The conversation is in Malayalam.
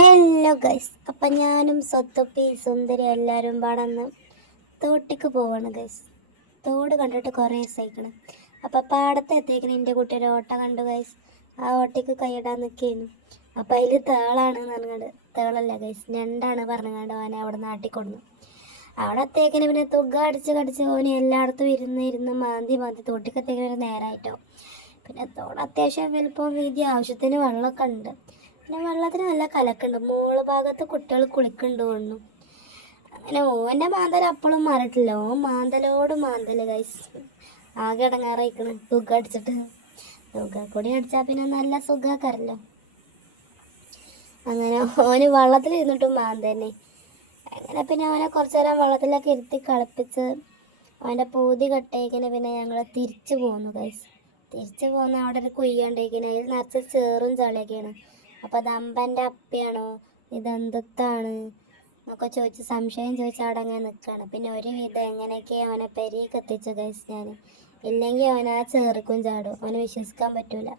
ഹലോ ഗൈസ് അപ്പം ഞാനും സ്വത്തൊപ്പി സുന്ദരി എല്ലാവരും പാടന്ന് തോട്ടിക്ക് പോവാണ് ഗൈസ് തോട് കണ്ടിട്ട് കുറേ സഹിക്കണം. അപ്പം പാടത്തെ എത്തിയേക്കണ എന്റെ കുട്ടിയുടെ ഓട്ട കണ്ടു ഗൈസ് ആ ഓട്ടയ്ക്ക് കൈയിടാൻ നിൽക്കുകയാണ് അപ്പം അതിൽ തേളാണ് പറഞ്ഞത് തേളല്ല ഗൈസ് ഞണ്ടാണ് പറഞ്ഞുകൊണ്ട് അവനെ അവിടെ നാട്ടിക്കൊടുന്നു. അവിടെ എത്തേക്കിന് പിന്നെ തുക അടിച്ച് കടിച്ച് ഓന് എല്ലായിടത്തും ഇരുന്ന് ഇരുന്ന് മാന്തി മാന്തി തോട്ടിക്കത്തേക്കിന് ഒരു നേരമായിട്ടോ പിന്നെ തോട് അത്യാവശ്യം വലുപ്പം വീതി ആവശ്യത്തിന് വെള്ളമൊക്കെ ഉണ്ട്. പിന്നെ വെള്ളത്തിന് നല്ല കലക്കുണ്ട്. മോൾ ഭാഗത്ത് കുട്ടികൾ കുളിക്കുന്നുണ്ട് വന്നു അങ്ങനെ ഓന്റെ മാന്തൽ അപ്പോഴും മാറിയിട്ടില്ല. ഓൻ മാന്തലോട് മാന്തൽ കൈസ് ആകെ ഇടങ്ങാറായിക്കണ്. തുക അടിച്ചിട്ട്. തുക കൂടി അടിച്ചാൽ പിന്നെ നല്ല സുഖാക്കാരല്ലോ. അങ്ങനെ ഓന് വെള്ളത്തിൽ ഇരുന്നിട്ടും മാന്തന്നെ അങ്ങനെ പിന്നെ അവനെ കുറച്ച് നേരം വെള്ളത്തിലൊക്കെ ഇരുത്തി കളിപ്പിച്ച് അവന്റെ പൂതി കട്ടേക്കിന് പിന്നെ ഞങ്ങൾ തിരിച്ചു പോന്നു കൈസ് തിരിച്ചു പോകുന്ന അവിടെ ഒരു കുയ്യുണ്ടേക്കിന് അതിൽ നിറച്ച് ചേറും ചളിയൊക്കെയാണ്. അപ്പോൾ അത് അമ്പന്റെ അപ്പയാണോ? ഇതെന്താണ് എന്നൊക്കെ ചോദിച്ച് സംശയം ചോദിച്ച് അവിടെ അങ്ങനെ നിൽക്കുകയാണ് പിന്നെ ഒരു വിധം എങ്ങനെയൊക്കെ അവനെ പെരിയൊക്കെ എത്തിച്ചു ഗൈസ് ഞാൻ ഇല്ലെങ്കിൽ അവൻ ആ ചേർക്കും ചാടും. അവനെ വിശ്വസിക്കാൻ പറ്റൂല.